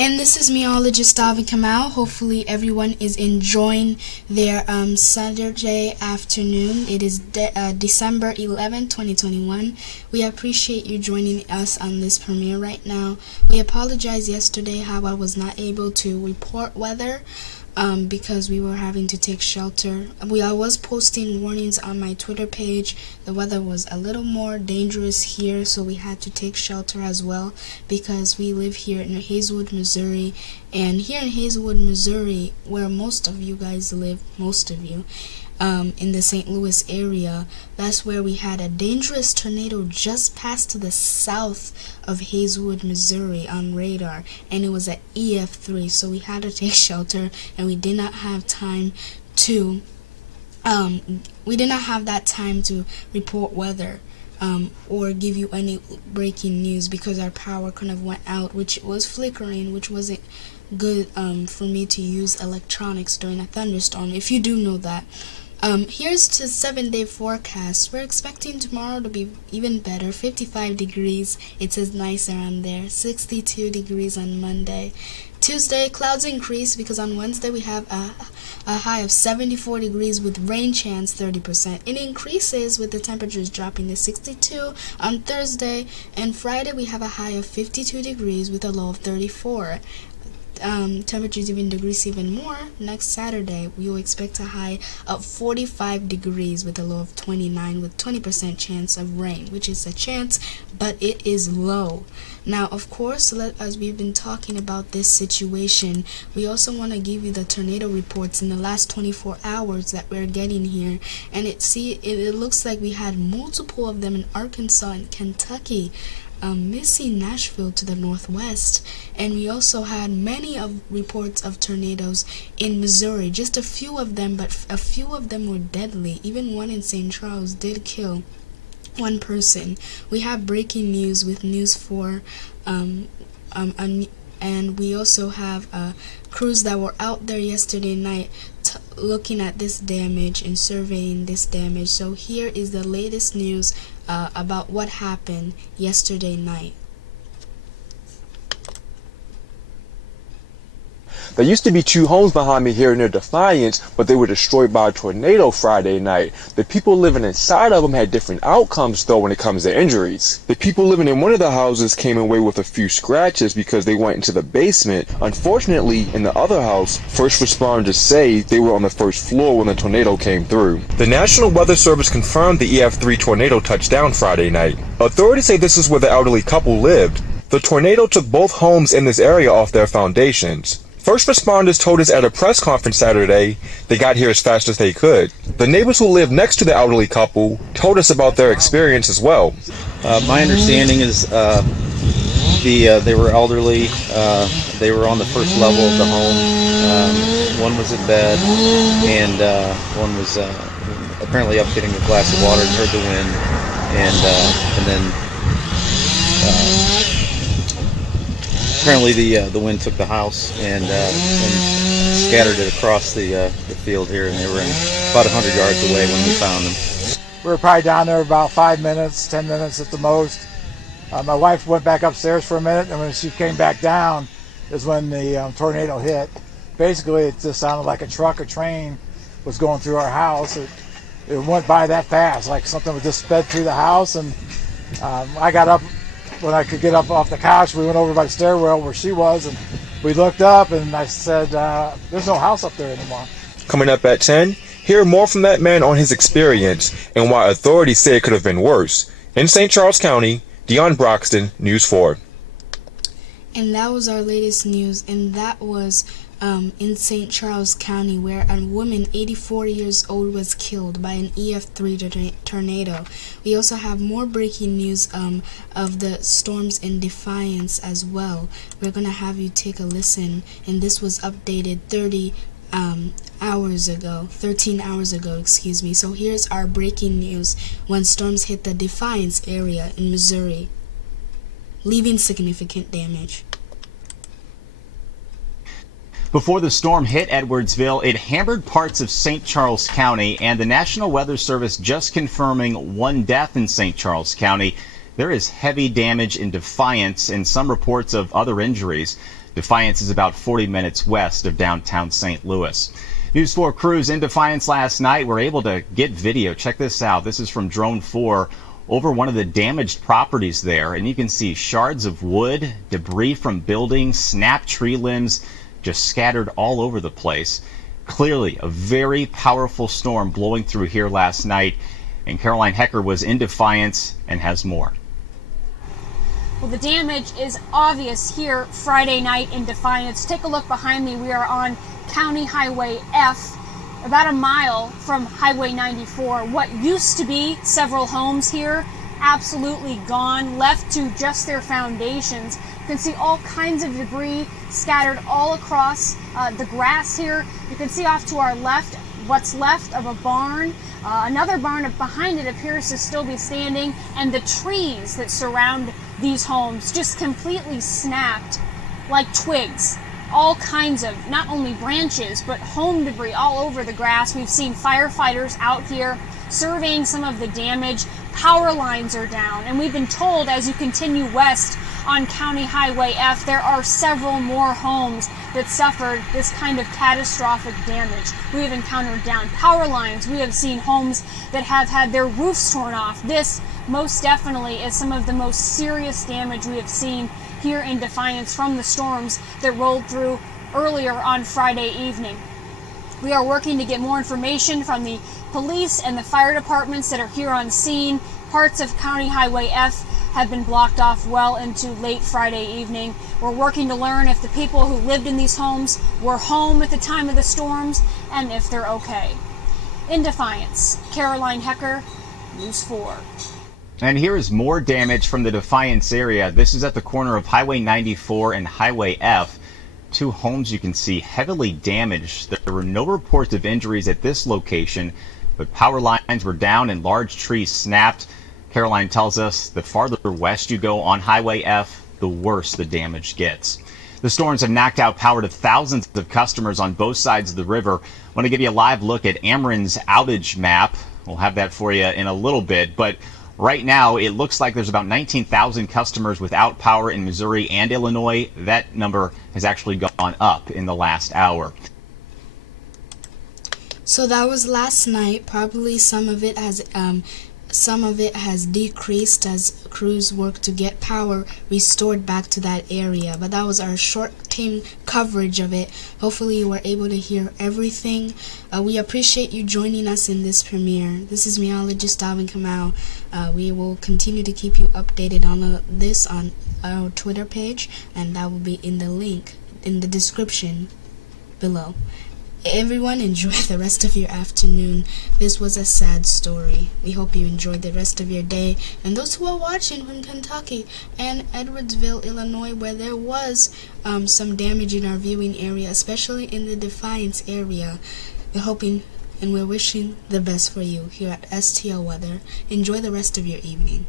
And this is meteorologist Alvin Kamau. Hopefully everyone is enjoying their Saturday afternoon. It is December 11, 2021. We appreciate you joining us on this premiere right now. We apologize yesterday how I was not able to report weather because we were having to take shelter. I was posting warnings on my Twitter page. The weather was a little more dangerous here, so we had to take shelter as well because we live here in Hazelwood, Missouri. And here in Hazelwood, Missouri, where most of you guys live, in the St. Louis area, that's where we had a dangerous tornado just past to the south of Hazelwood, Missouri on radar, and it was at EF3, so we had to take shelter, and we did not have time to report weather or give you any breaking news because our power kind of went out, which was flickering, which wasn't good for me to use electronics during a thunderstorm, if you do know that. Here's the 7-day forecast. We're expecting tomorrow to be even better. 55 degrees. It says nice around there. 62 degrees on Monday. Tuesday, clouds increase because on Wednesday we have a high of 74 degrees with rain chance 30%. It increases with the temperatures dropping to 62 on Thursday, and Friday we have a high of 52 degrees with a low of 34. Temperatures even decrease even more. Next Saturday we will expect a high of 45 degrees with a low of 29 with 20% chance of rain, which is a chance, but it is low. Now, of course, as we've been talking about this situation, we also want to give you the tornado reports in the last 24 hours that we're getting here, and it looks like we had multiple of them in Arkansas and Kentucky, missing Nashville to the northwest, and we also had many reports of tornadoes in Missouri. Just a few of them, but a few of them were deadly. Even one in St. Charles did kill one person. We have breaking news with News 4, and we also have crews that were out there yesterday night looking at this damage and surveying this damage. So here is the latest news about what happened yesterday night. There used to be 2 homes behind me here near Defiance, but they were destroyed by a tornado Friday night. The people living inside of them had different outcomes though when it comes to injuries. The people living in one of the houses came away with a few scratches because they went into the basement. Unfortunately, in the other house, first responders say they were on the first floor when the tornado came through. The National Weather Service confirmed the EF3 tornado touched down Friday night. Authorities say this is where the elderly couple lived. The tornado took both homes in this area off their foundations. First responders told us at a press conference Saturday they got here as fast as they could. The neighbors who lived next to the elderly couple told us about their experience as well. My understanding is they were elderly. They were on the first level of the home. One was in bed, and one was apparently up getting a glass of water and heard the wind, and then apparently the wind took the house and scattered it across the field here, and they were about 100 yards away when we found them. We were probably down there about 5 minutes, 10 minutes at the most. My wife went back upstairs for a minute, and when she came back down is when the tornado hit. Basically, it just sounded like a truck or train was going through our house. It went by that fast, like something was just sped through the house, and I got up. When I could get up off the couch, we went over by the stairwell where she was, and we looked up, and I said, there's no house up there anymore. Coming up at 10, hear more from that man on his experience and why authorities say it could have been worse. In St. Charles County, Dion Broxton, News 4. And that was our latest news, and that was in St. Charles County, where a woman 84 years old was killed by an EF3 tornado. We also have more breaking news of the storms in Defiance as well. We're going to have you take a listen, and this was updated 13 hours ago, excuse me. So here's our breaking news when storms hit the Defiance area in Missouri, leaving significant damage. Before the storm hit Edwardsville, it hammered parts of St. Charles County, and the National Weather Service just confirming 1 death in St. Charles County. There is heavy damage in Defiance and some reports of other injuries. Defiance is about 40 minutes west of downtown St. Louis. News 4 crews in Defiance last night were able to get video. Check this out. This is from Drone 4 over one of the damaged properties there, and you can see shards of wood, debris from buildings, snapped tree limbs just scattered all over the place. Clearly a very powerful storm blowing through here last night, and Caroline Hecker was in Defiance and has more. Well, the damage is obvious here Friday night in Defiance. Take a look behind me. We are on County Highway F, about a mile from Highway 94. What used to be several homes here, absolutely gone, left to just their foundations. You can see all kinds of debris scattered all across the grass here. You can see off to our left what's left of a barn. Another barn behind it appears to still be standing, and the trees that surround these homes just completely snapped like twigs. All kinds of, not only branches, but home debris all over the grass. We've seen firefighters out here surveying some of the damage. Power lines are down, and we've been told as you continue west on County Highway F, there are several more homes that suffered this kind of catastrophic damage. We have encountered down power lines. We have seen homes that have had their roofs torn off. This most definitely is some of the most serious damage we have seen here in Defiance from the storms that rolled through earlier on Friday evening. We are working to get more information from the police and the fire departments that are here on scene. Parts of County Highway F have been blocked off well into late Friday evening. We're working to learn if the people who lived in these homes were home at the time of the storms and if they're okay. In Defiance, Caroline Hecker, News 4. And here is more damage from the Defiance area. This is at the corner of Highway 94 and Highway F. Two homes you can see heavily damaged. There were no reports of injuries at this location, but power lines were down and large trees snapped. Caroline tells us the farther west you go on Highway F, the worse the damage gets. The storms have knocked out power to thousands of customers on both sides of the river. I want to give you a live look at Ameren's outage map. We'll have that for you in a little bit, but right now, it looks like there's about 19,000 customers without power in Missouri and Illinois. That number has actually gone up in the last hour. So that was last night. Probably some of it has decreased as crews work to get power restored back to that area. But that was our short-term coverage of it. Hopefully you were able to hear everything. We appreciate you joining us in this premiere. This is meteorologist Alvin Kamau. We will continue to keep you updated on this on our Twitter page, and that will be in the link in the description below. Everyone, enjoy the rest of your afternoon. This was a sad story. We hope you enjoyed the rest of your day. And those who are watching from Kentucky and Edwardsville, Illinois, where there was some damage in our viewing area, especially in the Defiance area, we're hoping and we're wishing the best for you here at STL Weather. Enjoy the rest of your evening.